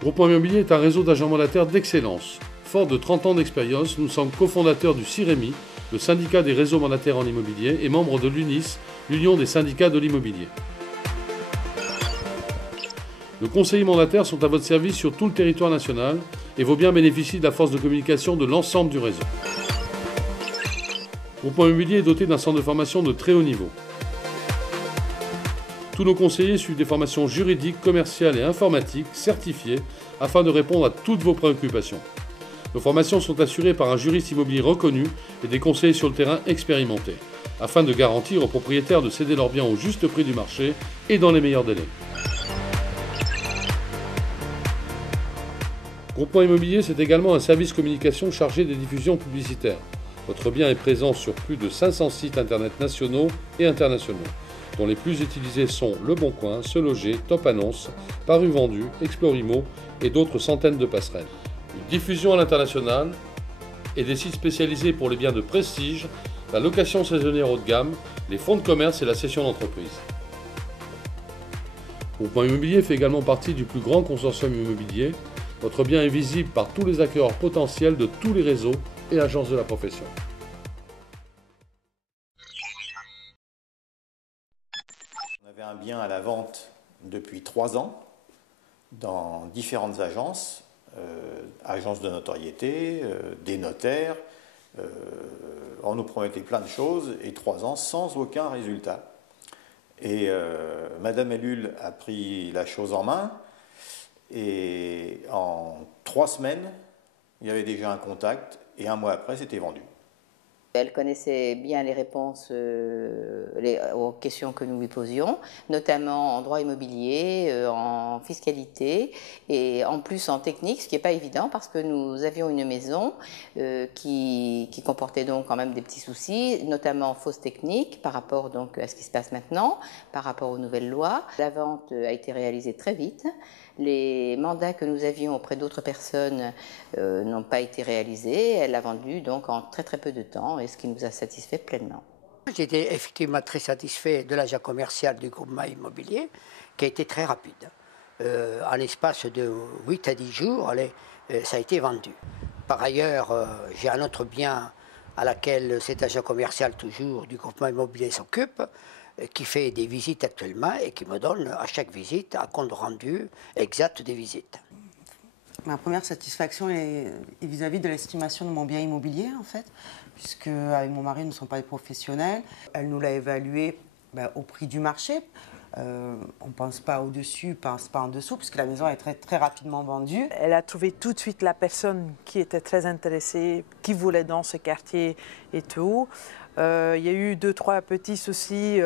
Groupement Immobilier est un réseau d'agents mandataires d'excellence. Fort de 30 ans d'expérience, nous sommes cofondateurs du CIREMI, le syndicat des réseaux mandataires en immobilier, et membres de l'UNIS, l'Union des syndicats de l'immobilier. Nos conseillers mandataires sont à votre service sur tout le territoire national et vos biens bénéficient de la force de communication de l'ensemble du réseau. Groupement Immobilier est doté d'un centre de formation de très haut niveau. Tous nos conseillers suivent des formations juridiques, commerciales et informatiques certifiées afin de répondre à toutes vos préoccupations. Nos formations sont assurées par un juriste immobilier reconnu et des conseillers sur le terrain expérimentés, afin de garantir aux propriétaires de céder leurs biens au juste prix du marché et dans les meilleurs délais. Groupement Immobilier, c'est également un service communication chargé des diffusions publicitaires. Votre bien est présent sur plus de 500 sites internet nationaux et internationaux, dont les plus utilisés sont Le Bon Coin, Se Loger, Top Annonce, Paru Vendu, Explorimo et d'autres centaines de passerelles. Une diffusion à l'international et des sites spécialisés pour les biens de prestige, la location saisonnière haut de gamme, les fonds de commerce et la cession d'entreprise. Groupement Immobilier fait également partie du plus grand consortium immobilier. Votre bien est visible par tous les acquéreurs potentiels de tous les réseaux et agences de la profession. On avait un bien à la vente depuis 3 ans dans différentes agences, agences de notoriété, des notaires. On nous promettait plein de choses et 3 ans sans aucun résultat. Et Madame Ellul a pris la chose en main et en 3 semaines, il y avait déjà un contact et 1 mois après, c'était vendu. Elle connaissait bien les réponses aux questions que nous lui posions, notamment en droit immobilier, en fiscalité et en plus en technique, ce qui n'est pas évident parce que nous avions une maison qui comportait donc quand même des petits soucis, notamment fausses techniques par rapport donc à ce qui se passe maintenant, par rapport aux nouvelles lois. La vente a été réalisée très vite. Les mandats que nous avions auprès d'autres personnes n'ont pas été réalisés. Elle a vendu donc en très très peu de temps, et ce qui nous a satisfait pleinement. J'étais effectivement très satisfait de l'agent commercial du groupement immobilier, qui a été très rapide. En l'espace de 8 à 10 jours, ça a été vendu. Par ailleurs, j'ai un autre bien à laquelle cet agent commercial toujours du groupement immobilier s'occupe, qui fait des visites actuellement et qui me donne à chaque visite un compte rendu exact des visites. Ma première satisfaction est vis-à-vis de l'estimation de mon bien immobilier, en fait, puisque avec mon mari, nous ne sommes pas des professionnels. Elle nous l'a évalué au prix du marché. On ne pense pas au-dessus, on ne pense pas en dessous, puisque la maison est très, très rapidement vendue. Elle a trouvé tout de suite la personne qui était très intéressée, qui voulait dans ce quartier et tout. Il y a eu 2-3 petits soucis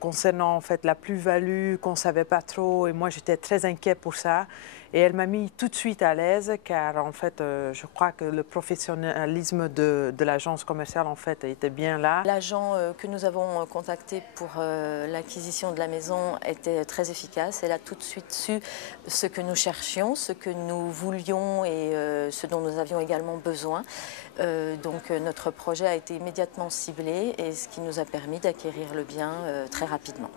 concernant en fait la plus-value qu'on ne savait pas trop, et moi j'étais très inquiet pour ça. Et elle m'a mis tout de suite à l'aise, car en fait je crois que le professionnalisme de l'agence commerciale en fait était bien là. L'agent que nous avons contacté pour l'acquisition de la maison était très efficace. Elle a tout de suite su ce que nous cherchions, ce que nous voulions et ce dont nous avions également besoin. Donc notre projet a été immédiatement ciblé, et ce qui nous a permis d'acquérir le bien très rapidement.